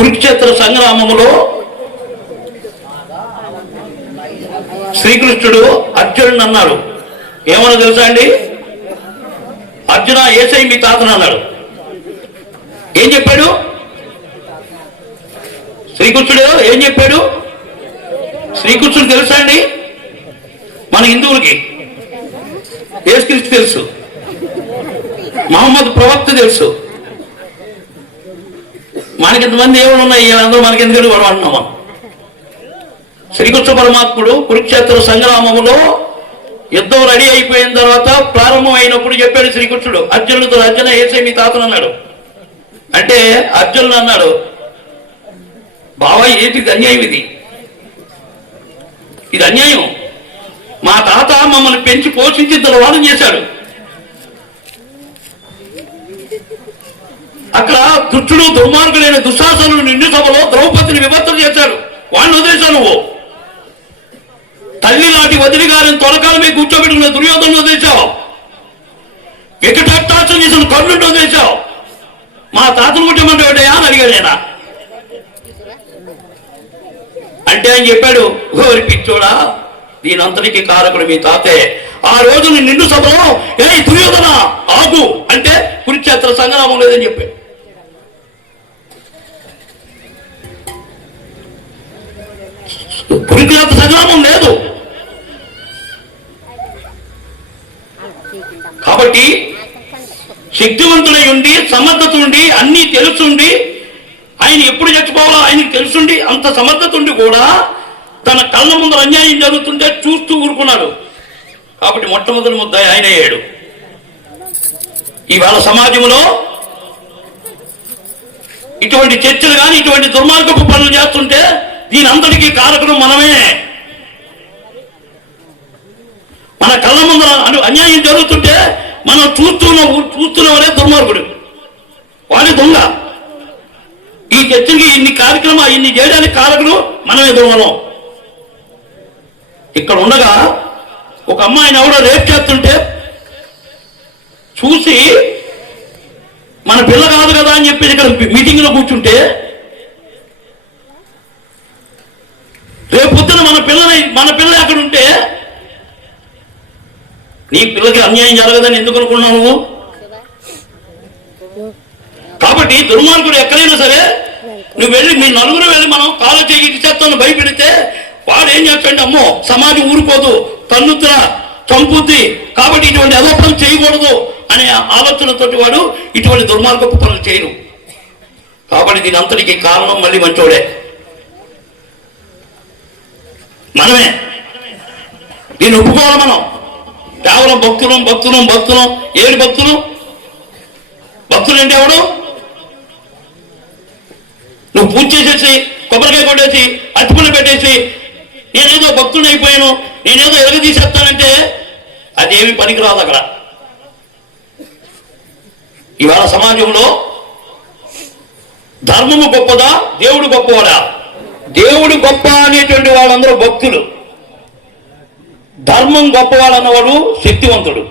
కురుక్షేత్ర సంగ్రామములో శ్రీకృష్ణుడు అర్జునుడు అన్నాడు, ఏమన్నా తెలుసా అండి? అర్జున, ఏసై మీ తాతను అన్నాడు. ఏం చెప్పాడు శ్రీకృష్ణుడు? ఏం చెప్పాడు శ్రీకృష్ణుడు తెలుసా అండి? మన హిందువులకి యేసుక్రీస్తు తెలుసు, మహమ్మద్ ప్రవక్త తెలుసు. మనకి ఎంతమంది దేవుళ్ళు ఉన్నాయి, అందరూ మనకి ఎందుకంటే మనం అంటున్నామా? శ్రీకృష్ణ పరమాత్ముడు కురుక్షేత్ర సంగ్రామంలో యుద్ధం రెడీ అయిపోయిన తర్వాత ప్రారంభం అయినప్పుడు చెప్పాడు శ్రీకృష్ణుడు అర్జునుడితో, అర్జున ఏసై మీ తాతను అన్నాడు. అంటే అర్జునుడు అన్నాడు, బావా ఏంటి అన్యాయం, ఇది అన్యాయం. మా తాత మమ్మల్ని పెంచి పోషించి దుర్వాదం చేశాడు. అక్కడ దుష్టుడు దుర్మార్గుడైన దుశ్శాసనుడు నిండు సభలో ద్రౌపదిని విభక్తం చేశాడు. వాడిని వదిలేశావు నువ్వు. తల్లి లాంటి వదిలి గారిని తొలకాల మీద కూర్చోబెట్టుకున్న దుర్యోధను వదిలేశావు. వికటాక్షం చేసిన కర్ణుడిని వదిలేశావు. మా తాతను కుట్టమంటాడయా అని అడిగాడు ఆయన. అంటే ఆయన చెప్పాడు, ఓరి పిచ్చోడా, దీనంతటికి కారకుడు మీ తాతే. ఆ రోజు నిండు సభలో ఏ దుర్యోధన ఆగు అంటే కురుక్షేత్ర సంగ్రామం లేదని చెప్పాడు. కురుక్షేత్ర సంగ్రామం లేదు. కాబట్టి శక్తివంతుడై ఉండి, సమర్థత ఉండి, అన్నీ తెలుసుండి, ఆయన ఎప్పుడు చచ్చిపోవాలో ఆయనకి తెలుసుండి, అంత సమర్థత ఉండి కూడా తన కళ్ళ ముందు అన్యాయం జరుగుతుంటే చూస్తూ ఊరుకున్నాడు. కాబట్టి మొట్టమొదటి ముద్దాయి ఆయన అయ్యాడు. ఇవాళ సమాజంలో ఇటువంటి చర్చలు కానీ ఇటువంటి దుర్మార్గపు పనులు చేస్తుంటే దీని అంతటికీ కారకుడు మనమే. మన కళ్ళ ముందు అన్యాయం జరుగుతుంటే మనం చూస్తున్నవాడే దుర్మార్గుడు, వాడే దొంగ. ఈ చర్చకి ఇన్ని కార్యక్రమాలు ఇన్ని చేయడానికి కారకుడు మనమే దొంగలం. ఇక్కడ ఉండగా ఒక అమ్మాయిని ఎవడో రేప్ చేస్తుంటే చూసి మన పిల్ల కాదు కదా అని చెప్పి ఇక్కడ మీటింగ్ లో కూర్చుంటే, రేపు పొద్దున మన పిల్ల అక్కడ ఉంటే నీ పిల్లకి అన్యాయం జరగదని ఎందుకు అనుకున్నావు నువ్వు? కాబట్టి దుర్మార్గుడు ఎక్కడైనా సరే నువ్వు వెళ్ళి మీ నలుగురు వెళ్ళి మనం కాలు చేయి చేస్తాను భయపెడితే వాడు ఏం చేస్తాడు, అమ్మో సమాజం ఊరిపోదు, తన్నుద్ర చంపుద్ది, కాబట్టి ఇటువంటి అదోపం చేయకూడదు అనే ఆలోచనతోటి వాడు ఇటువంటి దుర్మార్గపు పనులు చేయరు. కాబట్టి దీని అంతటికి కారణం మళ్ళీ మంచోడే, మనమే. దీన్ని ఒప్పుకోవాలి మనం. కేవలం భక్తులం. ఏడు భక్తులు అంటే ఎవడు? నువ్వు పూజ చేసేసి కొబ్బరికాయ కొట్టేసి అట్టుపులు పెట్టేసి నేనేదో భక్తుని అయిపోయాను, నేనేదో ఎరగదీసేస్తానంటే అదేమి పనికిరాదు. అక్కడ ఇవాళ సమాజంలో ధర్మము గొప్పదా, దేవుడు గొప్పవాడా? దేవుడు గొప్ప అనేటువంటి వాళ్ళందరూ భక్తులు, ధర్మం గొప్పవాడు అన్నవాడు శక్తివంతుడు.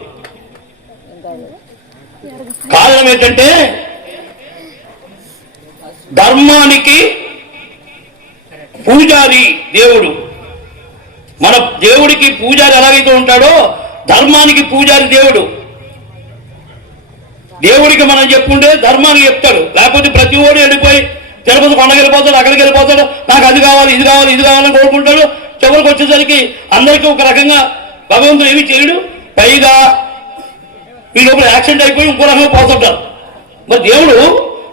కారణం ఏంటంటే ధర్మానికి పూజారి దేవుడు. మన దేవుడికి పూజారి ఎలాగైతే ఉంటాడో ధర్మానికి పూజారి దేవుడు. దేవుడికి మనం చెప్పుకుంటే ధర్మానికి చెప్తాడు, లేకపోతే ప్రతి ఓడు వెళ్ళిపోయి తిరుపతి పండగ వెళ్ళిపోతాడు, అక్కడికి వెళ్ళిపోతాడు, నాకు అది కావాలి ఇది కావాలని కోరుకుంటాడు. చివరికి వచ్చేసరికి అందరికీ ఒక రకంగా భగవంతుడు ఏమి చేయడు. పైగా ఈ లోపల యాక్సిడెంట్ అయిపోయి ఇంకో రకంగా పోతుంటారు. మరి దేవుడు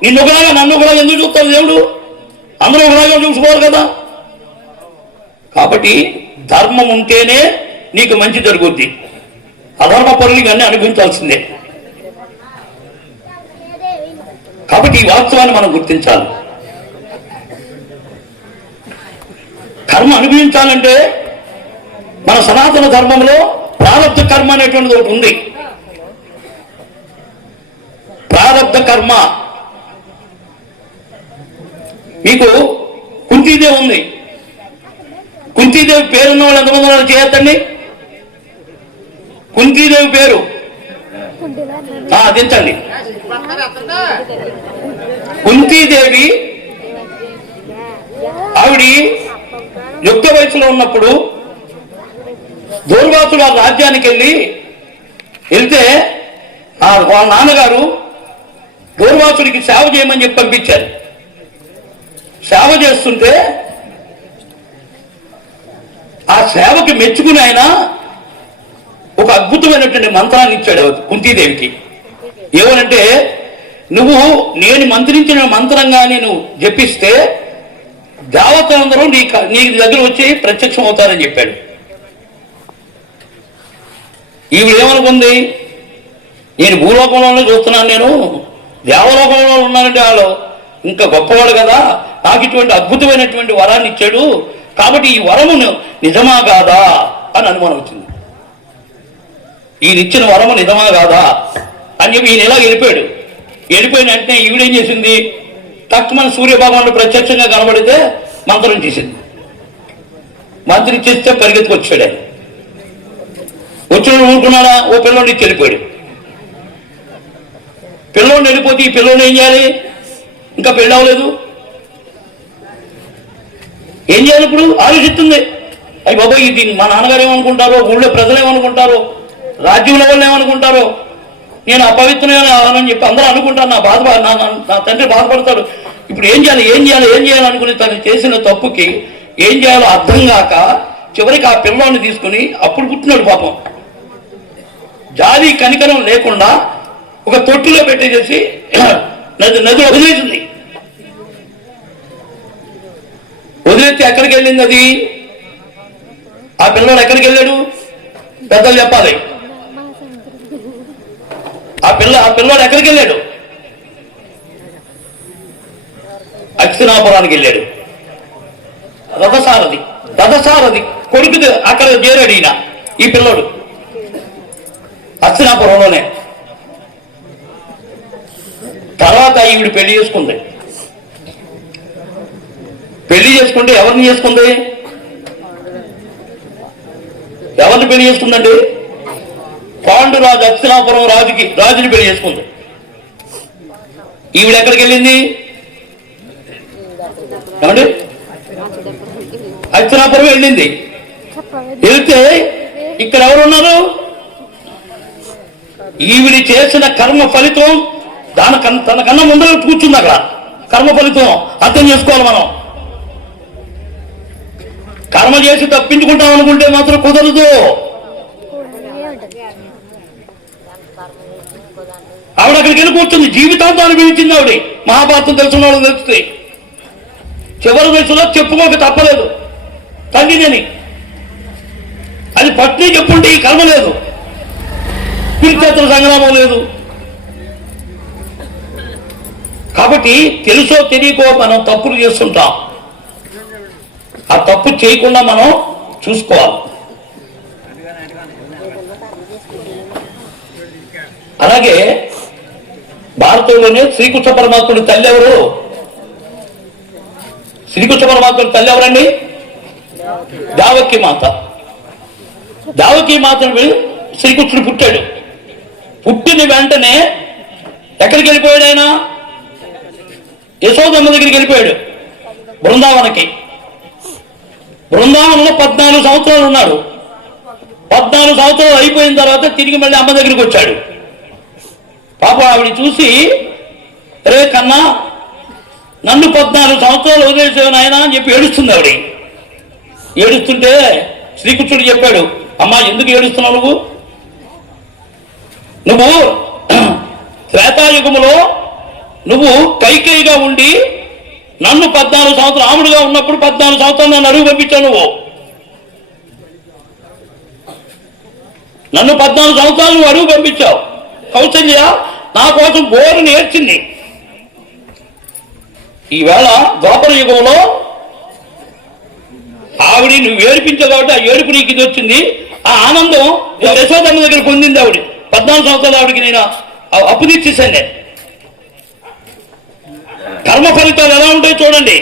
నిన్ను ఒకలాగా నన్ను ఒకలాగా ఎందుకు చూస్తాడు? దేవుడు అందరూ ఒకలాగా చూసుకోవాలి కదా. కాబట్టి ధర్మం ఉంటేనే నీకు మంచి జరుగుద్ది, అధర్మ పనులు అన్నీ అనుభవించాల్సిందే. కాబట్టి ఈ వాస్తవాన్ని మనం గుర్తించాలి. కర్మ అనుభవించాలంటే మన సనాతన ధర్మంలో ప్రారబ్ధ కర్మ అనేటువంటిది ఒకటి ఉంది. ప్రారబ్ధ కర్మ మీకు కుంతీదేవి ఉంది. కుంతీదేవి పేరున్న వాళ్ళు ఎంతమంది వాళ్ళు చేయొద్దండి? కుంతీదేవి పేరు దించండి. కుంతీదేవి వయసులో ఉన్నప్పుడు దూర్వాసుడు ఆ రాజ్యానికి వెళ్తే వాళ్ళ నాన్నగారు దూర్వాసుడికి సేవ చేయమని చెప్పి పంపించారు. సేవ చేస్తుంటే ఆ సేవకి మెచ్చుకుని ఆయన ఒక అద్భుతమైనటువంటి మంత్రాన్ని ఇచ్చాడు కుంతీదేవికి. ఏమనంటే, నువ్వు నేను మంత్రించిన మంత్రంగా నేను జపిస్తే దేవతలందరూ నీ దగ్గర వచ్చి ప్రత్యక్షం అవుతారని చెప్పాడు. ఈవిడ ఏమనుకుంది, నేను భూలోకంలోనే చూస్తున్నాను, నేను దేవలోకంలో ఉన్నానంటే వాళ్ళు ఇంకా గొప్పవాడు కదా, నాకు ఇటువంటి అద్భుతమైనటువంటి వరాన్ని ఇచ్చాడు, కాబట్టి ఈ వరము నిజమా కాదా అని అనుమానం వచ్చింది. ఈయన ఇచ్చిన వరము నిజమా కాదా అని చెప్పి ఈయన ఇలా వెళ్ళిపోయాడు. వెళ్ళిపోయిన వెంటనే ఈవిడేం చేసింది, తక్కువ సూర్యభగవానుడు ప్రత్యక్షంగా కనబడితే మంత్రం చేసింది. మంత్రం చేస్తే పరిగెత్తుకొచ్చాడు. ఆయన వచ్చిన ఊరుకున్నాడా, ఓ పిల్లోని ఇచ్చి వెళ్ళిపోయాడు. పిల్లోని వెళ్ళిపోతే ఈ పిల్లోని ఏం చేయాలి, ఇంకా పెళ్ళి అవ్వలేదు, ఏం చేయాలి? ఇప్పుడు ఆలోచిస్తుంది, అయ్యి బాబాయ్ ఇది మా నాన్నగారు ఏమనుకుంటారో, ఊళ్ళో ప్రజలు ఏమనుకుంటారో, రాజ్యంలో వాళ్ళు ఏమనుకుంటారో, నేను అపవిత్రమని చెప్పి అందరూ అనుకుంటారు, నా తండ్రి బాధపడతాడు, ఇప్పుడు ఏం చేయాలి అనుకుని తను చేసిన తప్పుకి ఏం చేయాలో అర్థం కాక చివరికి ఆ పిల్లోని తీసుకుని, అప్పుడు పుట్టినాడు పాపం, జాలి కనికరం లేకుండా ఒక తొట్టులో పెట్టేసేసి నదిలో వదిలేసింది. వదిలేస్తే ఎక్కడికి వెళ్ళింది అది? ఆ పిల్లోడు ఎక్కడికి వెళ్ళాడు? పెద్దలు చెప్పాలి. ఆ పిల్లోడు ఎక్కడికి వెళ్ళాడు? అక్షినాపురానికి వెళ్ళాడు. రథసారథి కొడుకు అక్కడ చేరాడు ఈయన, ఈ పిల్లోడు అక్షినాపురంలోనే. తర్వాత ఈవిడ పెళ్లి చేసుకుంది. పెళ్లి చేసుకుంటే ఎవరిని చేసుకుంది? ఎవరిని పెళ్లి చేసుకుందండి? పాండురాజు అక్షినాపురం రాజుని పెళ్లి చేసుకుంది. ఈవిడ ఎక్కడికి వెళ్ళింది? ఏమండి, అక్షినాపురం వెళ్ళింది. వెళ్తే ఇక్కడ ఎవరున్నారు? ఈవిడి చేసిన కర్మ ఫలితం తనకన్నా ముందర కూర్చుంది. అక్కడ కర్మ ఫలితం అర్థం చేసుకోవాలి మనం. కర్మ చేసి తప్పించుకుంటాం అనుకుంటే మాత్రం కుదరదు. ఆవిడ అక్కడికి వెళ్ళి కూర్చుంది, జీవితాంతం అనుభవించింది ఆవిడ. మహాభారతం తెలిసిన వాళ్ళు తెలుస్తుంది. చివరి వయసులో చెప్పుకోక తప్పలేదు తల్లిని. అది పట్ని చెప్పుంటే ఈ కర్మ లేదు, కురుక్షేత్ర సంగ్రామం లేదు. కాబట్టి తెలుసో తెలియకో మనం తప్పులు చేస్తుంటాం. ఆ తప్పు చేయకుండా మనం చూసుకోవాలి. అలాగే భారతంలోనే శ్రీకృష్ణ పరమాత్ముడి తల్లి ఎవరు? శ్రీకృష్ణ పరమాత్ముడి తల్లి ఎవరండి? దేవకీ మాత. దేవకీ మాతను శ్రీకృష్ణుడు పుట్టాడు. పుట్టిన వెంటనే ఎక్కడికి వెళ్ళిపోయాడు ఆయన? యశోదమ్మ దగ్గరికి వెళ్ళిపోయాడు, బృందావనకి. బృందావనంలో 14 సంవత్సరాలు ఉన్నాడు. 14 సంవత్సరాలు అయిపోయిన తర్వాత తిరిగి మళ్ళీ అమ్మ దగ్గరికి వచ్చాడు. పాప ఆవిడ చూసి, రే కన్నా, నన్ను 14 సంవత్సరాలు వదిలేసావు నాయన అని చెప్పి ఏడుస్తుంది ఆవిడ. ఏడుస్తుంటే శ్రీకృష్ణుడు చెప్పాడు, అమ్మా ఎందుకు ఏడుస్తున్నావు? నువ్వు త్రేతాయుగములో నువ్వు కైకేయిగా ఉండి నన్ను 14 సంవత్సరాలు ఆముడుగా ఉన్నప్పుడు 14 సంవత్సరాలు నన్ను అడుగు పంపించావు. నువ్వు నన్ను 14 సంవత్సరాలు నువ్వు అడుగు పంపించావు. కౌసల్య నా కోసం బోరు నేర్చింది. ఈవేళ ద్వాపర యుగంలో ఆవిడ నువ్వు ఏడిపించావు కాబట్టి ఆ ఏడుపు నీకు ఇది వచ్చింది. ఆ ఆనందం యశోదమ్మ దగ్గర పొందింది ఆవిడ. 14 సంవత్సరాలు ఆవిడకి నేను అప్పు తీర్చేశాను. నేను కర్మ ఫలితాలు ఎలా ఉంటాయో చూడండి.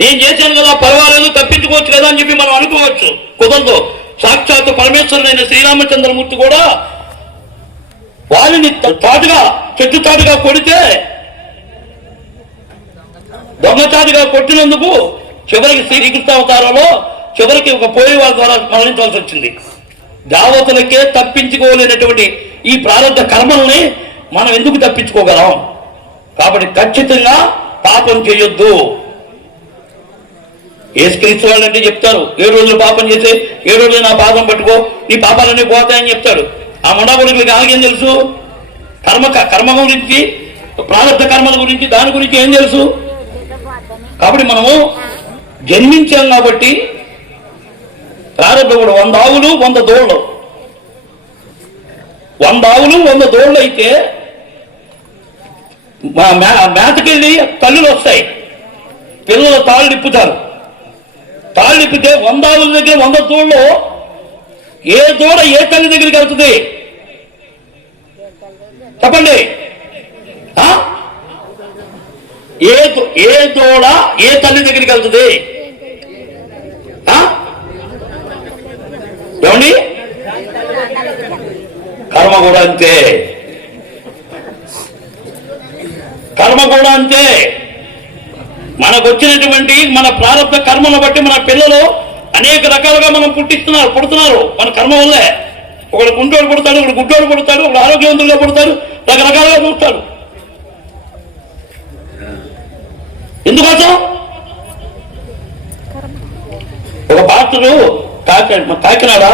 నేను చేశాను కదా, పర్వాలేదు, తప్పించుకోవచ్చు కదా అని చెప్పి మనం అనుకోవచ్చు, కుదరదు. సాక్షాత్తు పరమేశ్వరుడైన శ్రీరామచంద్రమూర్తి కూడా వాళ్ళని చెట్టు చాటుగా కొడితే, దొంగచాటుగా కొట్టినందుకు చివరికి శ్రీకృష్ణ అవతారంలో చివరికి ఒక పోయే వాళ్ళ ద్వారా మరణించాల్సి వచ్చింది. దేవతలకే తప్పించుకోలేనటువంటి ఈ ప్రారంభ కర్మల్ని మనం ఎందుకు తప్పించుకోగలం? కాబట్టి ఖచ్చితంగా పాపం చేయొద్దు. యేసుక్రీస్తు వాళ్ళంటే చెప్తారు 7 రోజులు పాపం చేసి 7 రోజులు నా పాపం పట్టుకో నీ పాపాలన్నీ పోతాయని చెప్తాడు. ఆ మండపకుడికి ఆగేం తెలుసు? కర్మ గురించి, ప్రారంభ కర్మల గురించి, దాని గురించి ఏం తెలుసు? కాబట్టి మనము జన్మించాం కాబట్టి ప్రారంభకుడు 100 ఆవులు 100 దూడలు, 100 ఆవులు 100 దూడలు అయితే మేతకెళ్ళి తల్లులు వస్తాయి, పిల్లలు తాళ్ళు నిప్పుతారు. తాళ్ళు నిప్పితే 100 ఆవుల దగ్గర 100 దూడలు ఏ దూడ ఏ తల్లి దగ్గరికి వెళ్తుంది చెప్పండి? ఏ దూడ ఏ తల్లి దగ్గరికి వెళ్తుంది? ఏమండి? కర్మ కూడా అంతే, కర్మ కూడా అంతే. మనకు వచ్చినటువంటి మన ప్రారంభ కర్మను బట్టి మన పిల్లలు అనేక రకాలుగా మనం పుడుతున్నారు మన కర్మ వల్లే. ఒకడు గుంటోడు పుడతాడు, ఒకడు గుడ్డోడు పుడతాడు, ఒకడు ఆరోగ్యవంతులుగా పుడతాడు, రకరకాలుగా చూస్తాడు. ఎందుకోసం? ఒక పాత్రుడు కాకినాడ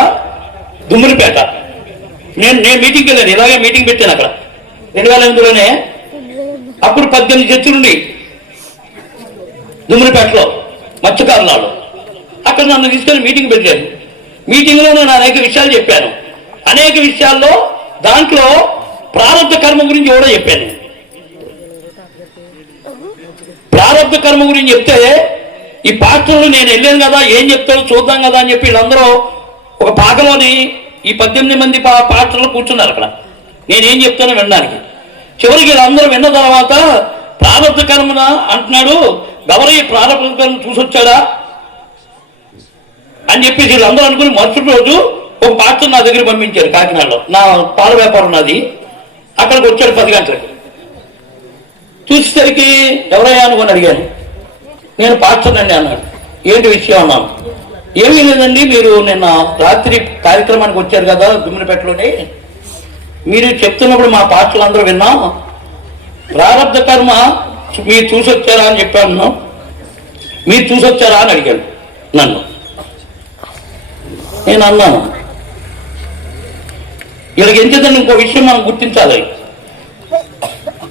దుమ్మిరిపేట, నేను మీటింగ్కి వెళ్ళాను. ఇలాగే మీటింగ్ పెట్టాను అక్కడ 2008లోనే. అప్పుడు 18 చర్చలుండి దుమ్మిరిపేటలో మత్స్యకారులాడు. అక్కడ నన్ను తీసుకెళ్ళి మీటింగ్ పెట్టాను. మీటింగ్లో నేను అనేక విషయాలు చెప్పాను. అనేక విషయాల్లో దాంట్లో ప్రారంభ కర్మ గురించి కూడా చెప్పాను. ప్రారంభ కర్మ గురించి చెప్తే ఈ పాత్రలు నేను వెళ్ళాను కదా, ఏం చెప్తాడో చూద్దాం కదా అని చెప్పి వీళ్ళందరూ ఒక పాకలోని ఈ 18 మంది పాత్రలు కూర్చున్నారు అక్కడ. నేనేం చెప్తానో వినడానికి. చివరికి వీళ్ళందరూ విన్న తర్వాత ప్రారంభ కర్మన అంటున్నాడు, గౌరయ్య ప్రారంభ కర్మ చూసొచ్చాడా అని చెప్పేసి వీళ్ళందరూ అనుకుని మరుసటి రోజు ఒక పాత్ర నా దగ్గర పంపించారు. కాకినాడలో నా పాల వ్యాపారం నాది. అక్కడికి వచ్చాడు 10 గంటలకి. చూసేసరికి ఎవరయ్యా అనుకుని అడిగాను. నేను పాత్రనండి అన్నాడు. ఏంటి విషయం అన్నాను. ఏమీ లేదండి, మీరు నిన్న రాత్రి కార్యక్రమానికి వచ్చారు కదా దుమ్మిడిపేటలోనే, మీరు చెప్తున్నప్పుడు మా పాత్రలు అందరూ విన్నాం. ప్రారంభ కర్మ మీరు చూసొచ్చారా అని చెప్పాను. మీరు చూసొచ్చారా అని అడిగాడు నన్ను. నేను అన్నాను, వీళ్ళకి ఎంచేదండి ఇంకో విషయం మనం గుర్తించాలి.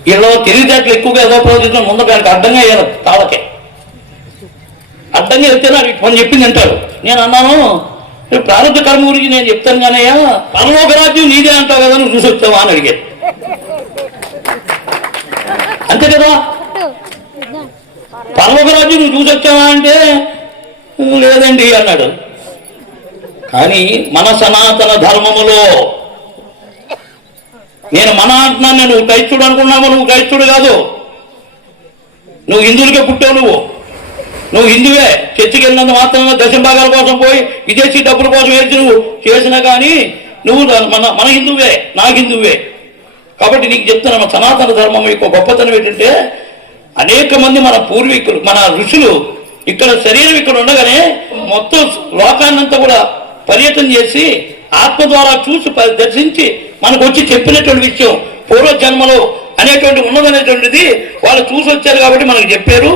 వీళ్ళు తెలివితేటలు ఎక్కువగా ఏదో ప్రవర్తించడం ముందు దానికి అడ్డంగా అయ్యారు. తాళకే అడ్డంగా వెళ్తే నాకు పని చెప్పింది అంటారు. నేను అన్నాను, ప్రారంభ కర్మ గురించి నేను చెప్తాను కానయ్యా, పరలోక రాజ్యం నీదే అంటావు కదా, నువ్వు చూసొచ్చావా అని అడిగాడు. అంతే కదా, పరలోక రాజ్యం నువ్వు చూసొచ్చావా అంటే లేదండి అన్నాడు. కానీ మన సనాతన ధర్మములో నేను మన అంటున్నాను, నువ్వు క్రైస్తుడు అనుకున్నావు, నువ్వు క్రైస్తుడు కాదు, నువ్వు హిందువులకే పుట్టావు. నువ్వు హిందువే. చర్చికి వెళ్ళినంత మాత్రమే దశంభాగాల కోసం పోయి విదేశీ డబ్బుల కోసం వేసి నువ్వు చేసినా కానీ నువ్వు మన హిందువే, నా హిందువే. కాబట్టి నీకు చెప్తున్నా, సనాతన ధర్మం యొక్క గొప్పతనం ఏంటంటే అనేక మంది మన పూర్వీకులు, మన ఋషులు ఇక్కడ శరీరం ఇక్కడ ఉండగానే మొత్తం లోకాన్నంతా కూడా పర్యటన చేసి ఆత్మ ద్వారా చూసి దర్శించి మనకు వచ్చి చెప్పినటువంటి విషయం పూర్వజన్మలో అనేటువంటి ఉన్నదనేటువంటిది వాళ్ళు చూసి వచ్చారు కాబట్టి మనకు చెప్పారు.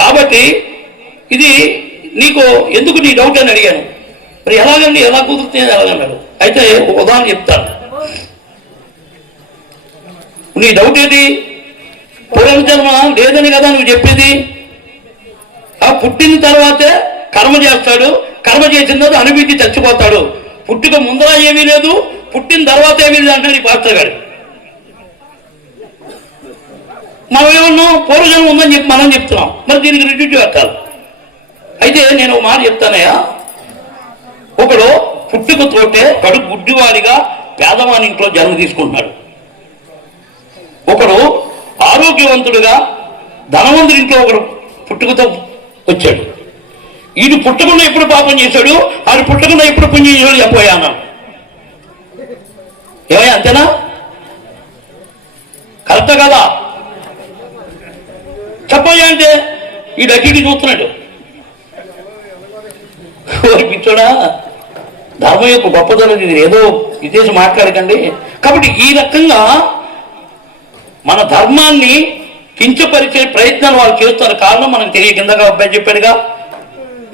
కాబట్టి ఇది నీకు ఎందుకు నీ డౌట్ అని అడిగాను. మరి ఎలాగండి, ఎలా కుదురుతుంది ఎలాగన్నాడు. అయితే ఒక ఉదాహరణ చెప్తాను. నీ డౌట్ ఏంటి? పూర్వజన్మ లేదని కదా నువ్వు చెప్పేది. ఆ పుట్టిన తర్వాతే కర్మ చేస్తాడు, కర్మ చేసిన తర్వాత అనుభూతి చచ్చిపోతాడు. పుట్టుక ముందర ఏమీ లేదు, పుట్టిన తర్వాత ఏమీ లేదు అంటే నీ పాత్ర గారు. మనం ఏమన్నాం, పూర్వజన్మ ఉందని చెప్పి మనం చెప్తున్నాం. మరి దీనికి రిడ్యూట్ పెట్టాలి. అయితే నేను ఒక మాట చెప్తానయ్యా. ఒకడు పుట్టుకతోటే కడుపు గుడ్డివాడిగా పేదవాని ఇంట్లో జన్మ తీసుకుంటున్నాడు. ఒకడు ఆరోగ్యవంతుడుగా ధనవంతుడి ఇంట్లో ఒకడు పుట్టుకతో వచ్చాడు. వీడు పుట్టకుండా ఎప్పుడు పాపం చేశాడు, ఆడు పుట్టకుండా ఎప్పుడు పుణ్యం చేశాడు చెప్పబోయాను. ఏమయ్యా అంతేనా? కరెక్టా కదా? చెప్పబోయా అంటే ఈ డక్కికి చూస్తున్నాడు. పిచ్చోడా, ధర్మం యొక్క గొప్పతనం ఇది, ఏదో విదేశం మాట్లాడకండి. కాబట్టి ఈ రకంగా మన ధర్మాన్ని కించపరిచే ప్రయత్నాలు వాళ్ళు చేస్తారు. కారణం మనకు తెలియ, కిందగా అబ్బాయి చెప్పాడుగా,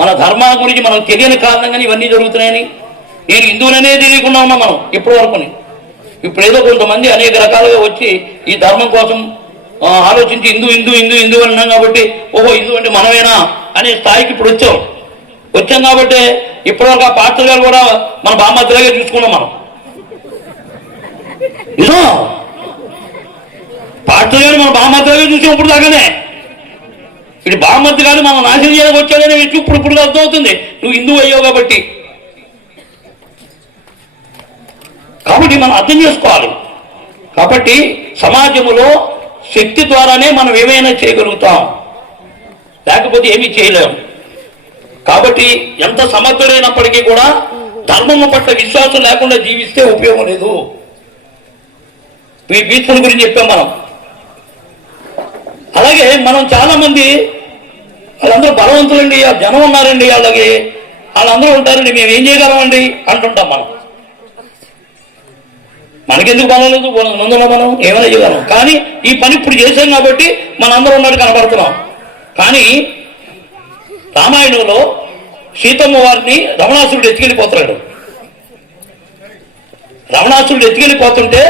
మన ధర్మాల గురించి మనకు తెలియని కారణంగానే ఇవన్నీ జరుగుతున్నాయని. నేను హిందువులనే తెలియకుండా ఉన్నాం మనం ఇప్పటి వరకుని. ఇప్పుడు ఏదో కొంతమంది అనేక రకాలుగా వచ్చి ఈ ధర్మం కోసం ఆలోచించి హిందూ హిందూ హిందూ హిందూ అన్నాం కాబట్టి ఓహో హిందూ అంటే మనమేనా అనే స్థాయికి ఇప్పుడు వచ్చాం కాబట్టి ఇప్పటివరకు ఆ పాస్టర్ గారు కూడా మన బామ్మతిలాగే చూసుకున్నాం మనం. నిజం, పాస్టర్ గారు మన బామ్మతిలాగే చూసాం ఇప్పుడు దాకానే. ఇది బామ్మతి గారు మనం నాశనం చేయడానికి వచ్చాడనే విషయం ఇప్పుడు అర్థమవుతుంది, నువ్వు హిందూ అయ్యావు కాబట్టి. కాబట్టి మనం అర్థం చేసుకోవాలి. కాబట్టి సమాజంలో శక్తి ద్వారానే మనం ఏమైనా చేయగలుగుతాం, లేకపోతే ఏమీ చేయలేము. కాబట్టి ఎంత సమర్థుడైనప్పటికీ కూడా ధర్మం పట్ల విశ్వాసం లేకుండా జీవిస్తే ఉపయోగం లేదు. ఈ భీష్ముడి గురించి చెప్పాం మనం. అలాగే మనం చాలా మంది వాళ్ళందరూ బలవంతులండి, ఆ జనం ఉన్నారండి, అలాగే వాళ్ళందరూ ఉంటారండి, మేము ఏం చేయగలమండి అంటుంటాం మనం. మనకెందుకు బలం లేదు, మందులో మనం ఏమైనా చేయగలం. కానీ ఈ పని ఇప్పుడు చేశాం కాబట్టి మనందరూ ఉన్నట్టు కనబడుతున్నాం. కానీ రామాయణంలో సీతమ్మ వారిని రావణాసురుడు ఎత్తుకెళ్ళిపోతున్నాడు. రావణాసురుడు ఎత్తుకెళ్ళిపోతుంటే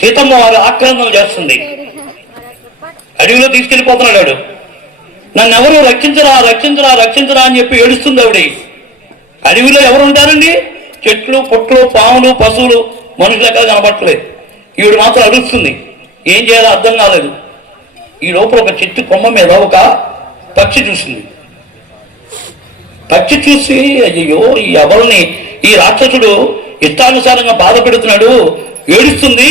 సీతమ్మ వారు ఆక్రందన చేస్తుంది. అడవిలో తీసుకెళ్ళిపోతున్నాడు వాడు. నన్ను ఎవరు రక్షించరా రక్షించరా రక్షించరా అని చెప్పి ఏడుస్తుంది ఆవిడ. అడవిలో ఎవరు ఉంటారండి? చెట్లు, పుట్లు, పాములు, పశువులు, మనుషులు ఎక్కడ కనపట్టలేదు. ఈవిడ మాత్రం అడుస్తుంది. ఏం చేయాలో అర్థం కాలేదు. ఈ లోపల ఒక చెట్టు కొమ్మ మీద ఒక పక్షి చూసింది. పక్షి చూసి అయ్యో ఈ ఎవరిని ఈ రాక్షసుడు ఇష్టానుసారంగా బాధ పెడుతున్నాడు, ఏడుస్తుంది,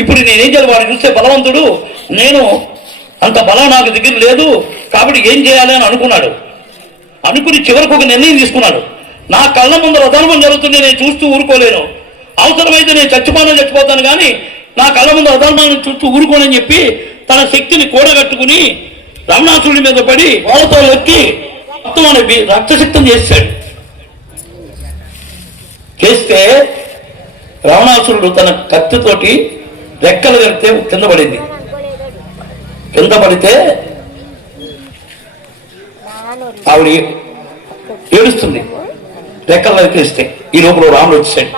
ఇప్పుడు నేనేం చేయాలి, వాడు చూస్తే బలవంతుడు, నేను అంత బలం నాకు దగ్గర లేదు, కాబట్టి ఏం చేయాలి అని అనుకున్నాడు. అనుకుని చివరికి ఒక నిర్ణయం తీసుకున్నాడు. నా కళ్ళ ముందు అధర్మం జరుగుతుంది, నేను చూస్తూ ఊరుకోలేను, అవసరమైతే నేను చచ్చిపోతాను కానీ నా కళ్ళ ముందు అధర్మాన్ని చూస్తూ ఊరుకోనని చెప్పి తన శక్తిని కూడగట్టుకుని రావణాసురుడి మీద పడి వాళ్ళతో ఎక్కి మొత్తం రక్తశక్తం చేశాడు. చేస్తే రావణాసురుడు తన కత్తితోటి రెక్కలు వెళ్తే కింద పడింది. కింద పడితే ఆవిడ ఏడుస్తుంది, రెక్కలు వెళ్తే. ఈ లోపల రాముడు వచ్చాడు.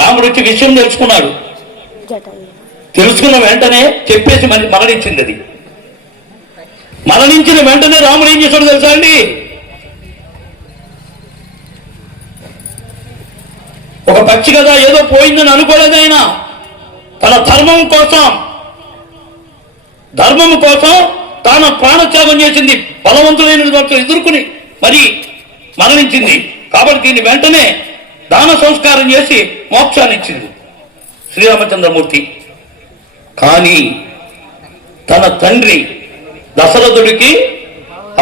రాముడు వచ్చి విషయం తెలుసుకున్నాడు. తెలుసుకున్న వెంటనే చెప్పేసి మరణించింది. అది మరణించిన వెంటనే రాముడు ఏం చేశాడు తెలుసా అండి? ఒక పక్షి కదా ఏదో పోయిందని అనుకోలేదు ఆయన. తన ధర్మం కోసం తాను ప్రాణత్యాగం చేసింది. బలవంతులైన వాటితో ఎదుర్కొని మరి మరణించింది. కాబట్టి దీన్ని వెంటనే దాన సంస్కారం చేసి మోక్షాన్ని ఇచ్చింది శ్రీరామచంద్రమూర్తి. కానీ తన తండ్రి దశరథుడికి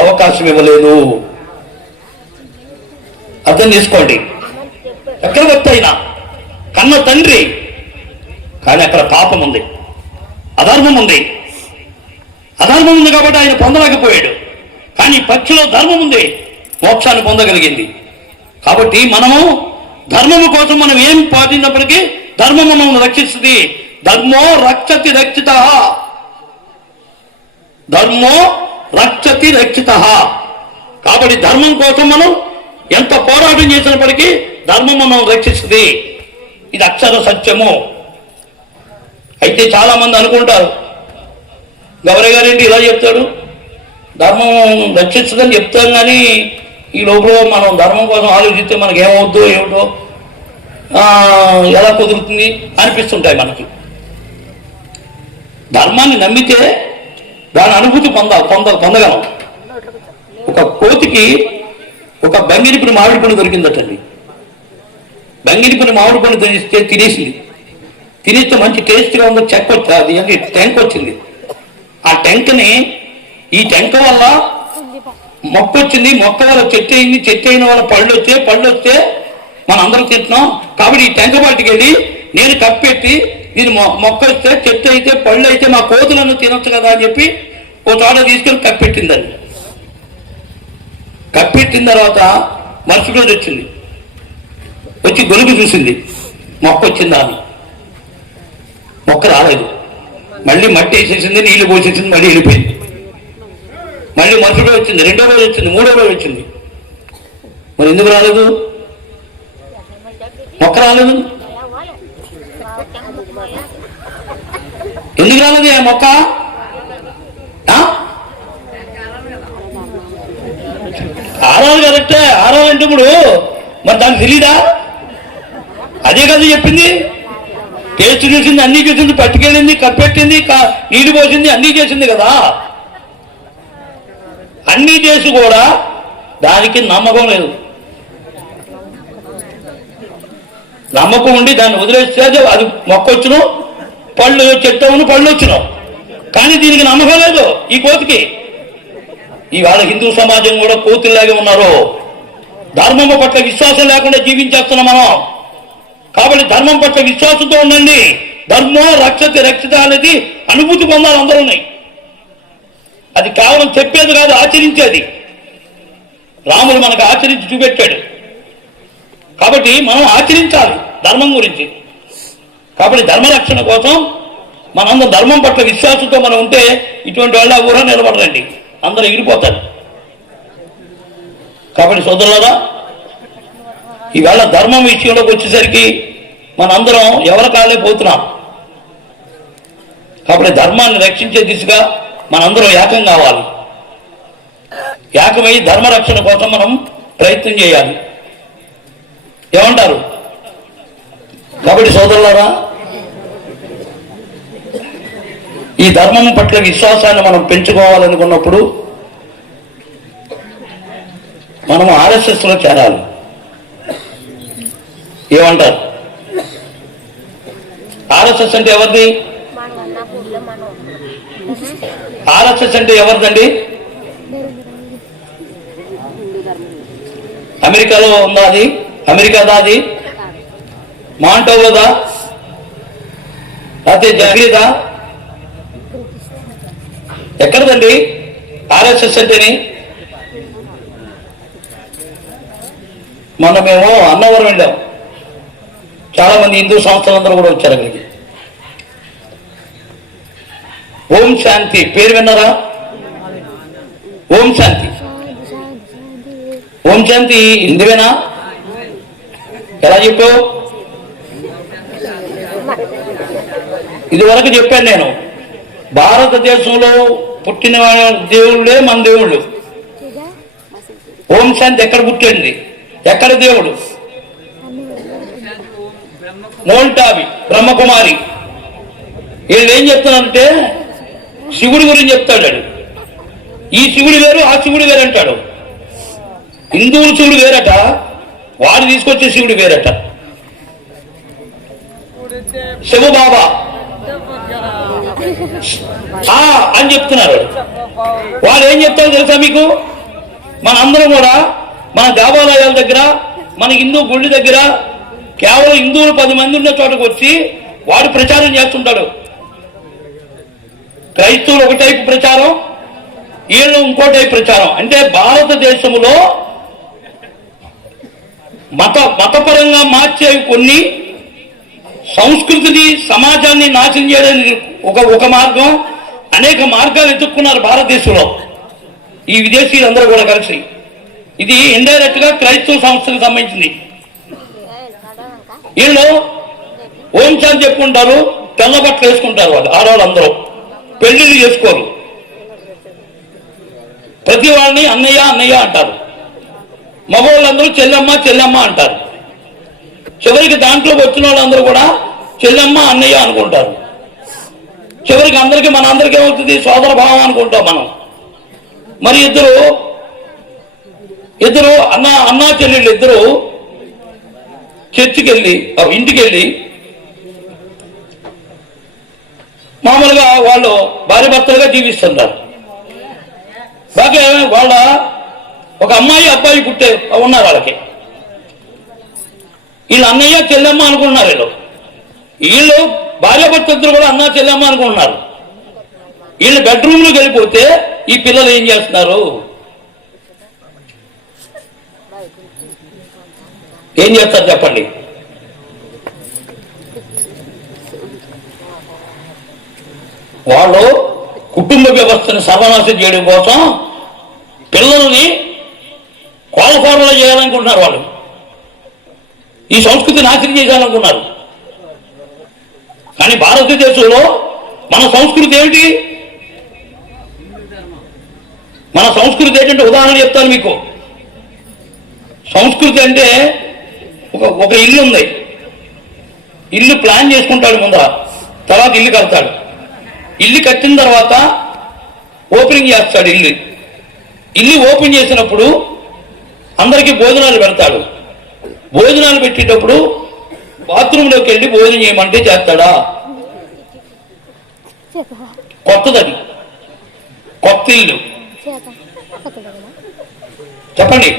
అవకాశం ఇవ్వలేదు. అర్థం చేసుకోండి. చక్రవర్తి అయినా కన్న తండ్రి, కానీ అక్కడ పాపం ఉంది, అధర్మం ఉంది. అధర్మం ఉంది కాబట్టి ఆయన పొందలేకపోయాడు. కానీ పక్షిలో ధర్మం ఉంది, మోక్షాన్ని పొందగలిగింది. కాబట్టి మనము ధర్మము కోసం మనం ఏం పాటించినప్పటికీ ధర్మము మనల్ని రక్షిస్తుంది. ధర్మో రక్షతి రక్షిత, ధర్మో రక్షతి రక్షిత. కాబట్టి ధర్మం కోసం మనం ఎంత పోరాటం చేసినప్పటికీ ధర్మం మనం రక్షిస్తుంది. ఇది అక్షర సత్యము. అయితే చాలా మంది అనుకుంటారు, గౌరవ్ గారేంటి ఇలా చెప్తాడు, ధర్మం రక్షిస్తుందని చెప్తాం, కానీ ఈ లోపల మనం ధర్మం కోసం ఆలోచిస్తే మనకి ఏమవుద్దో ఏమిటో ఎలా కుదురుతుంది అనిపిస్తుంటాయి మనకి. ధర్మాన్ని నమ్మితే దాని అనుభూతి పొందగలం. ఒక కోతికి ఒక బంగినిపుని మామిడి పండు దొరికిందటండి. బంగినిపుని మామిడి పండు తినేసింది. తినేస్తే మంచి టేస్ట్గా ఉందో చెక్క వచ్చి అది అంటే టెంక్ వచ్చింది. ఆ టెంక్ని ఈ టెంక వల్ల మొక్క వచ్చింది, మొక్క వల్ల చెట్టు అయింది, చెట్టు అయిన వల్ల పళ్ళు వస్తే మనం అందరం తింటున్నాం. కాబట్టి ఈ టెంక బయటికి వెళ్ళి నేను కప్పెట్టి దీని మొక్క వస్తే చెట్టు అయితే పళ్ళు అయితే మా కోతులను తినొచ్చు కదా అని చెప్పి ఓ చోట తీసుకెళ్ళి కప్పెట్టిందండి. కప్పెట్టిన తర్వాత మరుసటి రోజు వచ్చింది, వచ్చి గొలుగు చూసింది, మొక్క వచ్చిందా అని. మొక్క రాలేదు. మళ్ళీ మట్టి వేసేసింది, నీళ్లు పోసేసింది, మళ్ళీ వెళ్ళిపోయింది. మళ్ళీ మరుసటి రోజు వచ్చింది, రెండో రోజు వచ్చింది, మూడో రోజు వచ్చింది. మరి ఎందుకు రాలేదు? మొక్క రాలేదు. ఎందుకు రాలేదు ఆ మొక్క? ఆరాలు కరెక్టే. ఆరాలంటే ఇప్పుడు మరి దానికి తెలీదా? అదే కదా చెప్పింది. టేస్ట్ చూసింది, అన్నీ చూసింది, పట్టుకెళ్ళింది, కప్పెట్టింది, నీళ్ళు పోసింది, అన్నీ చేసింది కదా. అన్నీ చేసి కూడా దానికి నమ్మకం లేదు. నమ్మకం ఉండి దాన్ని వదిలేస్తే అది మొక్క వచ్చును, పళ్ళు చెట్టవును, పళ్ళు వచ్చును. కానీ దీనికి నమ్మకం లేదు ఈ కోతికి. ఇవాళ హిందూ సమాజం కూడా కోతుల్లాగే ఉన్నారు. ధర్మం పట్ల విశ్వాసం లేకుండా జీవించేస్తున్నాం మనం. కాబట్టి ధర్మం పట్ల విశ్వాసంతో ఉండండి. ధర్మం రక్షతి రక్షిత అనేది అనుభూతి పొందాలి అందరూ ఉన్నాయి. అది కేవలం చెప్పేది కాదు, ఆచరించేది. రాముడు మనకు ఆచరించి చూపెట్టాడు. కాబట్టి మనం ఆచరించాలి ధర్మం గురించి. కాబట్టి ధర్మరక్షణ కోసం మనందరం ధర్మం పట్ల విశ్వాసంతో మనం ఉంటే ఇటువంటి వాళ్ళ ఊహ నిలబడదండి, అందరూ ఎగిరిపోతారు. కాబట్టి సోదరులారా, ఈవేళ ధర్మం విషయంలోకి వచ్చేసరికి మనందరం ఎవరి కాళ్ళే పోతున్నాం. కాబట్టి ధర్మాన్ని రక్షించే దిశగా మనందరం ఏకం కావాలి. ఏకమై ధర్మరక్షణ కోసం మనం ప్రయత్నం చేయాలి. ఏమంటారు? కాబట్టి సోదరులారా, ఈ ధర్మం పట్ల విశ్వాసాన్ని మనం పెంచుకోవాలనుకున్నప్పుడు మనము ఆర్ఎస్ఎస్లో చేరాలి. ఏమంటారు? ఆర్ఎస్ఎస్ అంటే ఎవరిది? ఆర్ఎస్ఎస్ అంటే ఎవరిదండి? అమెరికాలో ఉందా అది? అమెరికాదా అది? మాంటోలోదా? లేకపోతే జగీదా? ఎక్కడదండి ఆర్ఎస్ఎస్ అంటేని? మొన్న మేము అన్నవరం వెళ్ళాం. చాలా మంది హిందూ సంస్థలందరూ కూడా వచ్చారు అక్కడికి. ఓం శాంతి పేరు విన్నారా? ఓం శాంతి. ఓం శాంతి హిందువేనా? ఎలా చెప్పావు? ఇదివరకు చెప్పాను నేను. భారతదేశంలో పుట్టిన దేవుళ్ళే మన దేవుళ్ళు. ఓం శాంతి ఎక్కడ పుట్టింది? ఎక్కడ దేవుడు? మోల్టావి బ్రహ్మకుమారి. వీళ్ళు ఏం చెప్తున్నారంటే శివుడి గురించి చెప్తాడు. ఈ శివుడు వేరు, ఆ శివుడు వేరు అంటాడు. హిందువుల శివుడు వేరట, వాడు తీసుకొచ్చే శివుడు వేరట. శివబాబా అని చెప్తున్నారు. వాళ్ళు ఏం చెప్తారో తెలుసా మీకు? మనందరం కూడా మన దేవాలయాల దగ్గర, మన హిందూ గుళ్ళ దగ్గర కేవలం హిందువులు 10 మంది ఉన్న చోటకు వచ్చి వాడు ప్రచారం చేస్తుంటాడు. క్రైస్తవులు ఒక టైపు ప్రచారం, వీళ్ళు ఇంకో టైపు ప్రచారం. అంటే భారతదేశంలో మతపరంగా మార్చే కొన్ని సంస్కృతిని, సమాజాన్ని నాశనం చేయడానికి ఒక మార్గం, అనేక మార్గాలు ఎత్తుక్కున్నారు భారతదేశంలో ఈ విదేశీయులందరూ కూడా కలిసి. ఇది ఇండైరెక్ట్ గా క్రైస్తవ సంస్థలకు సంబంధించింది. వీళ్ళు ఓం శాంతి చెప్పుకుంటారు, తెల్ల బట్టలు వేసుకుంటారు. వాళ్ళు ఆడవాళ్ళందరూ పెళ్లిళ్ళు చేసుకోరు. ప్రతి వాళ్ళని అన్నయ్య అన్నయ్య అంటారు. మగవాళ్ళందరూ చెల్లెమ్మ చెల్లెమ్మ అంటారు. చివరికి దాంట్లో వచ్చిన వాళ్ళందరూ కూడా చెల్లెమ్మ అన్నయ్య అనుకుంటారు. చివరికి అందరికీ మన అందరికీ ఏమవుతుంది? సోదర భావం అనుకుంటాం మనం. మరి ఇద్దరు అన్నా చెల్లెళ్ళు ఇద్దరు చర్చికి వెళ్ళి, ఇంటికి వెళ్ళి మామూలుగా వాళ్ళు భార్య భర్తలుగా జీవిస్తుంటారు. బాగా వాళ్ళ ఒక అమ్మాయి అబ్బాయి ఉన్నారు. వాళ్ళకి వీళ్ళు అన్నయ్య చెల్లెమ్మ అనుకుంటున్నారు. వీళ్ళు భార్య భర్త ఇద్దరు కూడా అన్న చెల్లెమ్మ అనుకుంటున్నారు. వీళ్ళ బెడ్రూమ్లోకి వెళ్ళిపోతే ఈ పిల్లలు ఏం చేస్తున్నారు? ఏం చేస్తారు చెప్పండి? వాళ్ళు కుటుంబ వ్యవస్థను సర్వనాశనం చేయడం కోసం పిల్లల్ని కోలఫారంలో చేయాలనుకుంటున్నారు. వాళ్ళు ఈ సంస్కృతి నాశనం చేయాలనుకున్నారు. కానీ భారతదేశంలో మన సంస్కృతి ఏమిటి? మన సంస్కృతి ఏంటంటే ఉదాహరణ చెప్తాను మీకు. సంస్కృతి అంటే ఒక ఇల్లు ఉంది. ఇల్లు ప్లాన్ చేసుకుంటాడు ముందర, తర్వాత ఇల్లు కడతాడు. ఇల్లు కట్టిన తర్వాత ఓపెనింగ్ చేస్తాడు. ఇల్లు ఓపెన్ చేసినప్పుడు అందరికీ భోజనాలు పెడతాడు. భోజనాలు పెట్టేటప్పుడు బాత్రూంలోకి వెళ్ళి భోజనం చేయమంటే చేస్తాడా? కొత్తది, కొత్త ఇల్లు చెప్పండి.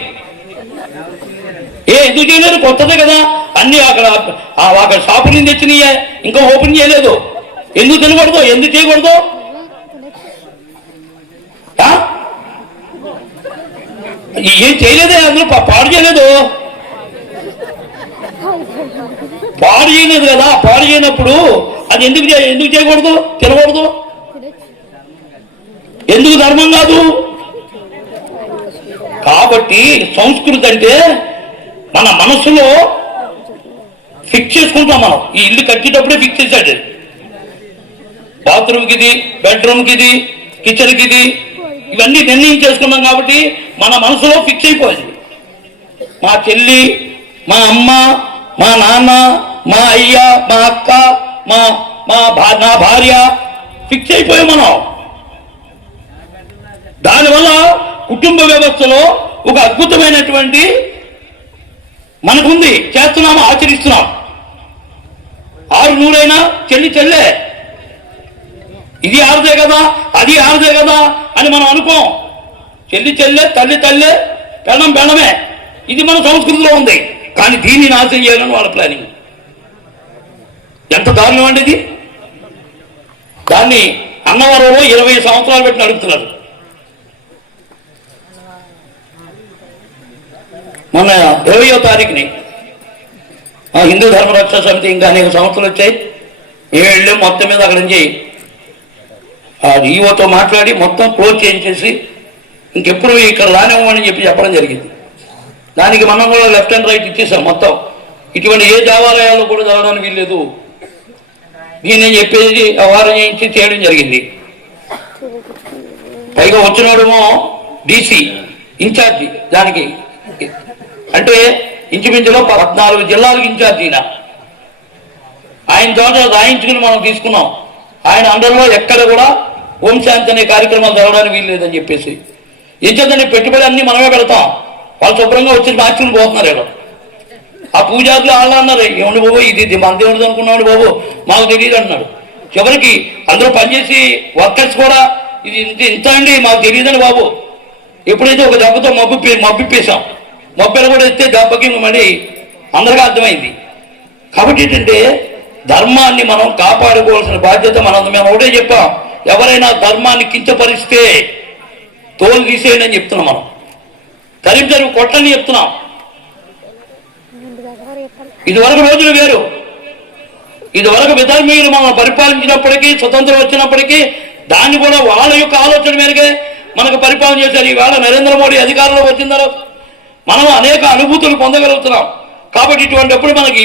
ఎందుకు చేయలేదు? కొత్తదే కదా. అన్ని అక్కడ షాపు నుంచి తెచ్చినాయే, ఇంకా ఓపెన్ చేయలేదు. ఎందుకు తినకూడదు? ఎందుకు చేయకూడదు? ఏం చేయలేదే, అందులో పాడు చేయలేదు. పాడు చేయలేదు కదా. పాడు చేయనప్పుడు అది ఎందుకు చేయకూడదు? తినకూడదు? ఎందుకు ధర్మం కాదు? కాబట్టి సంస్కృతి అంటే మన మనసులో ఫిక్స్ చేసుకుంటాం. మనం ఈ ఇల్లు కట్టేటప్పుడే ఫిక్స్ చేశాడు. బాత్రూమ్కి ఇది, బెడ్రూమ్కి ఇది, కిచెన్కి ఇది, ఇవన్నీ నిర్ణయం చేసుకున్నాం. కాబట్టి మన మనసులో ఫిక్స్ అయిపోయింది. మా చెల్లి, మా అమ్మ, మా నాన్న, మా అయ్య, మా అక్క, నా భార్య ఫిక్స్ అయిపోయాం మనం. దానివల్ల కుటుంబ వ్యవస్థలో ఒక అద్భుతమైనటువంటి మనకుంది. చేస్తున్నాము, ఆచరిస్తున్నాం. 600 చెల్లె, ఇది ఆరుదే కదా, అది ఆరుదే కదా అని మనం అనుకోం. చెల్లి, తల్లి, బెళ్ళమే. ఇది మన సంస్కృతిలో ఉంది. కానీ దీన్ని నాశనం చేయాలని వాళ్ళ ప్లానింగ్. ఎంత దారుణం అండి ఇది. దాన్ని అన్నవరంలో 20 సంవత్సరాలు పెట్టి నడుపుతున్నారు. మన 20వ తారీఖుని హిందూ ధర్మరక్షణ సమితి ఇంకా అనేక సంస్థలు వచ్చాయి. మేము వెళ్ళి మొత్తం మీద అక్కడి నుంచి ఈఓతో మాట్లాడి మొత్తం క్లోజ్ చేయించేసి ఇంకెప్పుడు ఇక్కడ రానివ్వమని చెప్పడం జరిగింది. దానికి మనం కూడా లెఫ్ట్ అండ్ రైట్ ఇచ్చేసాం. మొత్తం ఇటువంటి ఏ దేవాలయాల్లో కూడా జరగడానికి వీల్లేదు. దీన్ని చెప్పేసి వారం చేయించి చేయడం జరిగింది. పైగా వచ్చినోడేమో DC ఇన్ఛార్జి దానికి, అంటే ఇంచుమించులో 14 జిల్లాలకు ఇన్ఛార్జి. ఆయన తోట రాయించుకుని మనం తీసుకున్నాం. ఆయన అందరిలో ఎక్కడ కూడా ఓం శాంతి అనే కార్యక్రమాలు జరగడానికి వీల్లేదని చెప్పేసి ఎంచేతండి పెట్టుబడి అన్ని మనమే పెడతాం. వాళ్ళు శుభ్రంగా వచ్చి మార్చుకుని పోతున్నారు. ఇక్కడ ఆ పూజారులు వాళ్ళు అన్నారు, ఏమండి బాబు ఇది మన దేవుడు అనుకున్నాడు బాబు, మాకు తెలియదు అన్నాడు. చివరికి అందరూ పనిచేసి వర్కర్స్ కూడా ఇది ఇంత అండి మాకు తెలియదని బాబు. ఎప్పుడైతే ఒక దెబ్బతో మబ్బిప్పేశాం, మొబ్బెలు కూడా ఎత్తే దెబ్బకి మళ్ళీ అందరికీ అర్థమైంది. కాబట్టి ఏంటంటే ధర్మాన్ని మనం కాపాడుకోవాల్సిన బాధ్యత మేము ఒకటే చెప్పాం, ఎవరైనా ధర్మాన్ని కించపరిస్తే తోలు తీసేయండి అని చెప్తున్నాం. మనం తరిమి కొట్టని చెప్తున్నాం. ఇదివరకు రోజులు వేరు. ఇదివరకు విధర్మీయులు మనం పరిపాలించినప్పటికీ, స్వతంత్రం వచ్చినప్పటికీ దాన్ని కూడా వాళ్ళ యొక్క ఆలోచన మేరకే మనకు పరిపాలన చేశారు. ఈవేళ నరేంద్ర మోడీ అధికారంలోకి వచ్చిన తర్వాత మనం అనేక అనుభూతులు పొందగలుగుతున్నాం. కాబట్టి ఇటువంటిప్పుడు మనకి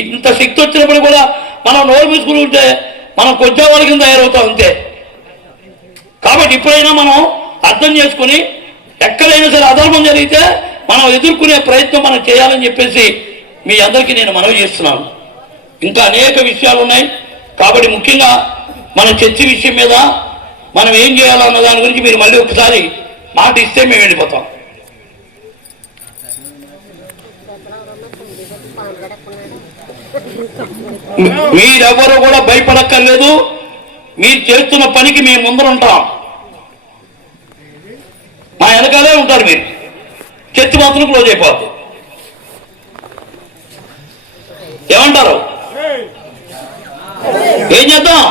ఇంత శక్తి వచ్చినప్పుడు కూడా మనం నోరు మూసుకుని ఉంటే మనం కొంచెం వాళ్ళ కింద తయారవుతాం అంతే. కాబట్టి ఇప్పుడైనా మనం అర్థం చేసుకుని ఎక్కడైనా సరే అధర్మం జరిగితే మనం ఎదుర్కొనే ప్రయత్నం మనం చేయాలని చెప్పేసి మీ అందరికీ నేను మనవి చేస్తున్నాను. ఇంకా అనేక విషయాలు ఉన్నాయి. కాబట్టి ముఖ్యంగా మన చర్చి విషయం మీద మనం ఏం చేయాలన్న దాని గురించి మీరు మళ్ళీ ఒకసారి మాట ఇస్తే మేము వెళ్ళిపోతాం. మీరెవరు కూడా భయపడక్కర్లేదు. మీరు చేస్తున్న పనికి మేము ముందర ఉంటాం, మా వెనకాలే ఉంటారు. మీరు చర్చి మాత్రం క్లోజ్ అయిపోద్ది. ఏమంటారు? ఏం చేద్దాం?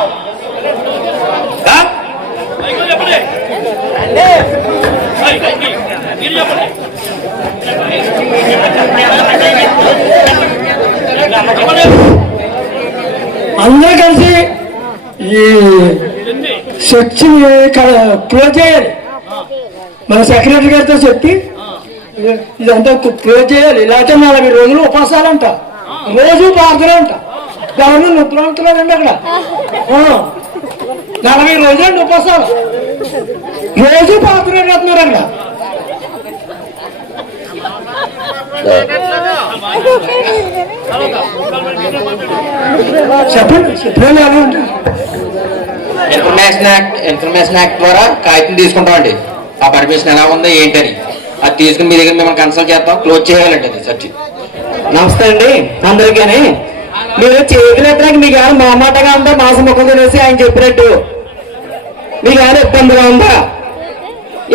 చర్చిని క్లోజ్ చేయాలి. మన సెక్రటరీ గారితో చెప్పి ఇదంతా క్లోజ్ చేయాలి. లేకపోతే 40 రోజులు ఉపవాసాలంట, రోజు ప్రార్థన అంట. గవర్నమెంట్ నిద్రవుతున్నారండి అక్కడ. 40 రోజులు అండి ఉపవాసాలు, రోజు ప్రార్థన చేస్తున్నారు అక్కడ. చెప్పండి, చెప్పండి. ఎలా ఉంటుంది? ఇన్ఫర్మేషన్ యాక్ట్ ద్వారా కాగితం తీసుకుంటామండి. ఆ పర్మిషన్ ఎలా ఉందో ఏంటని అది తీసుకుని మీ దగ్గర మిమ్మల్ని కన్సల్ట్ చేస్తాం. క్లోజ్ చేయాలండి అది చర్చి. నమస్తే అండి అందరికీ. మీరు చేతులు ఎత్తడానికి మీకు ఏమైనా మొహమాటగా ఉందా? మాసం ముఖం తినేసి ఆయన చెప్పినట్టు మీకు ఏమైనా ఇబ్బందిగా ఉందా?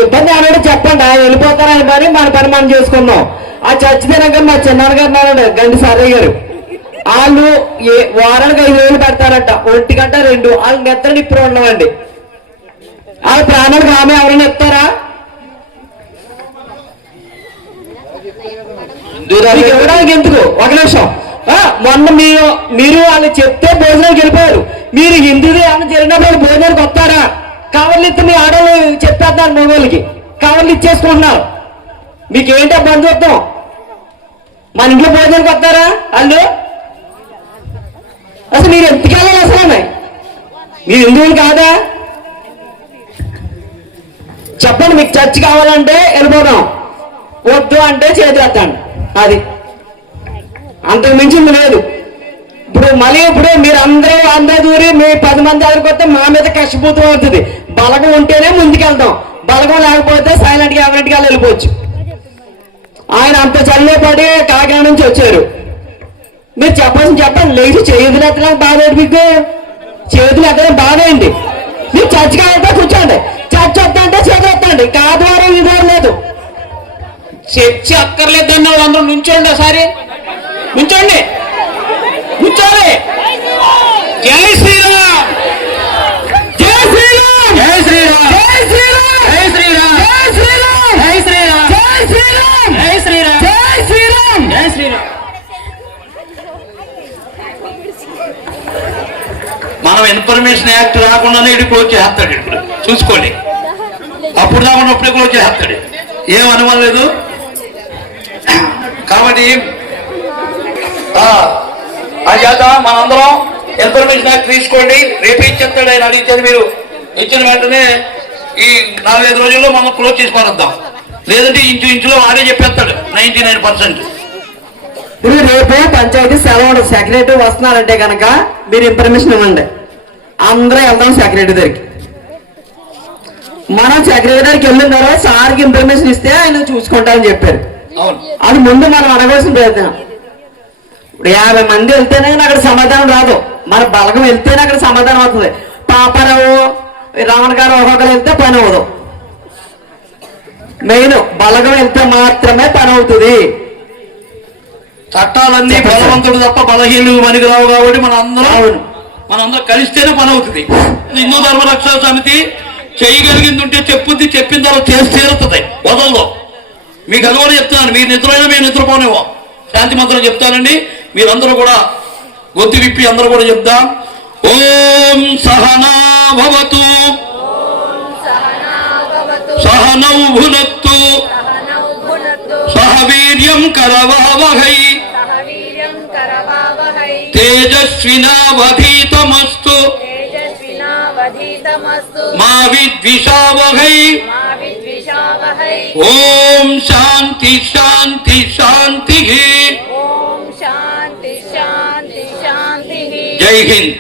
ఇబ్బంది అనేది చెప్పండి, ఆయన వెళ్ళిపోతారని పని మన పని మనం చేసుకున్నాం. ఆ చర్చి తినక మా చిన్నాన్నగారు ఉన్నారండి, గండి సారయ్య గారు. వాళ్ళు వారానికి 5,000 పెడతారట, 1 గంట 2. వాళ్ళు నిద్రని ఇప్పుడు ఉన్నామండి. వాళ్ళ ప్రాణాలకు ఆమె ఎవరైనా ఇస్తారా? ఇవ్వడానికి ఎందుకు? ఒక నిమిషం. మొన్న మీరు వాళ్ళు చెప్తే భోజనానికి వెళ్ళిపోయారు. మీరు హిందూది ఏమైనా జరిగినప్పుడు భోజనానికి వస్తారా? కవర్లు ఇస్తే మీ ఆడవాళ్ళు చెప్పేస్తున్నారు, మగవాళ్ళకి కవర్లు ఇచ్చేసుకుంటున్నారు. మీకేంటి బంధుత్వం? మన ఇంట్లో భోజనానికి వస్తారా వాళ్ళు? అసలు మీరు ఎందుకు వెళ్ళాలి? అసలు మీరు హిందువులు కాదా? చెప్పండి. మీకు చర్చ్ కావాలంటే వెళ్ళిపోదాం, వద్దు అంటే చేతులెత్తండి. అది అంతకు మించింది లేదు. ఇప్పుడు మీరు అందరూ దూరి మీ 10 మంది ఎదురుకొస్తే మా మీద కష్టపూతం అవుతుంది. బలగం ఉంటేనే ముందుకెళ్తాం, బలగం లేకపోతే సైలెంట్గా ఎవరింటికి వెళ్ళిపోవచ్చు. ఆయన అంత చల్లే పడి కాకినాడ నుంచి వచ్చారు. మీరు చెప్పండి. లేచి చేతులు ఎత్తడం బాధ ఏంటి? మీకు చేతులు ఎత్తడం బాధ ఏంటి? మీరు చర్చ్ కావాలంటే కూర్చోండి, చర్చ్ వద్దంటే చేతులు ఎత్తండి. కాదు ఇది లేదు. చర్చి అక్కర్లేదన్న వాళ్ళందరూ నుంచోండి, ఒకసారి నుంచోండి, కూర్చోండి. జై శ్రీరామ్, జై శ్రీరామ్, జై శ్రీరామ్, జై శ్రీరామ్, జై శ్రీరామ్, జై శ్రీరామ్, జై శ్రీరామ్, జై శ్రీరామ్, జై శ్రీరామ్, జై శ్రీరామ్, జై శ్రీరామ్. మనం ఇన్ఫర్మేషన్ యాక్ట్ రాకుండానే ఇటు క్లోజ్ చేస్తాడు. ఇప్పుడు చూసుకోండి, అప్పుడు రాకుండా అప్పుడే క్లోజ్ చేస్తాడు. ఏం అనుమానం లేదు. కాబట్టి చేత మనందరం ఇన్ఫర్మేషన్ యాక్ట్ తీసుకోండి. రేపు ఇచ్చేస్తాడు ఆయన అడిగితే మీరు ఇచ్చిన వెంటనే ఈ 4-5 రోజుల్లో మనం క్లోజ్ చేసి పారేద్దాం. లేదంటే ఇంచులో వాడే చెప్పేస్తాడు 99%. ఇది రేపు పంచాయతీ సెలవు, సెక్రటరీ వస్తున్నారంటే కనుక మీరు ఇన్ఫర్మేషన్ ఇవ్వండి. అందరూ వెళ్దాం సెక్రటరీ దగ్గరికి. మనం సెక్రటరీ దగ్గరికి వెళ్ళిన తర్వాత సార్కి ఇన్ఫర్మేషన్ ఇస్తే ఆయన చూసుకుంటామని చెప్పారు. అది ముందు మనం అడగాల్సిన ప్రయత్నం. ఇప్పుడు 50 మంది వెళ్తేనే అక్కడ సమాధానం రాదు, మన బలగం వెళ్తేనే అక్కడ సమాధానం అవుతుంది. పాపారావు, రావణ గారు ఒక్కొక్కరు వెళ్తే పని అవ్వదు. మెయిన్ బలగం వెళ్తే మాత్రమే పని అవుతుంది. చట్టాలన్నీ బలవంతుడు తప్ప బలహీనులు మనకి రావు. కాబట్టి మనందరం కలిస్తేనే పని అవుతుంది. హిందూ ధర్మ రక్షణ సమితి చేయగలిగింది ఉంటే చెప్పుద్ది, చెప్పిన తర్వాత చేసి తీరుతుంది, వదలదు. మీకు అది కూడా చెప్తున్నాను. మీరు నిద్రైనా మేము నిద్రపోనేవో శాంతి మంత్రం చెప్తానండి. మీరందరూ కూడా గొంతు విప్పి అందరూ కూడా చెప్దాం. ఓం సహనా భవతు సహనౌ భునత్తు సహ వీర్యం కరవావహై తేజస్వినావధీతమస్తు మా విద్విషావహై. ఓం శాంతి శాంతి శాంతి. జై హింద్.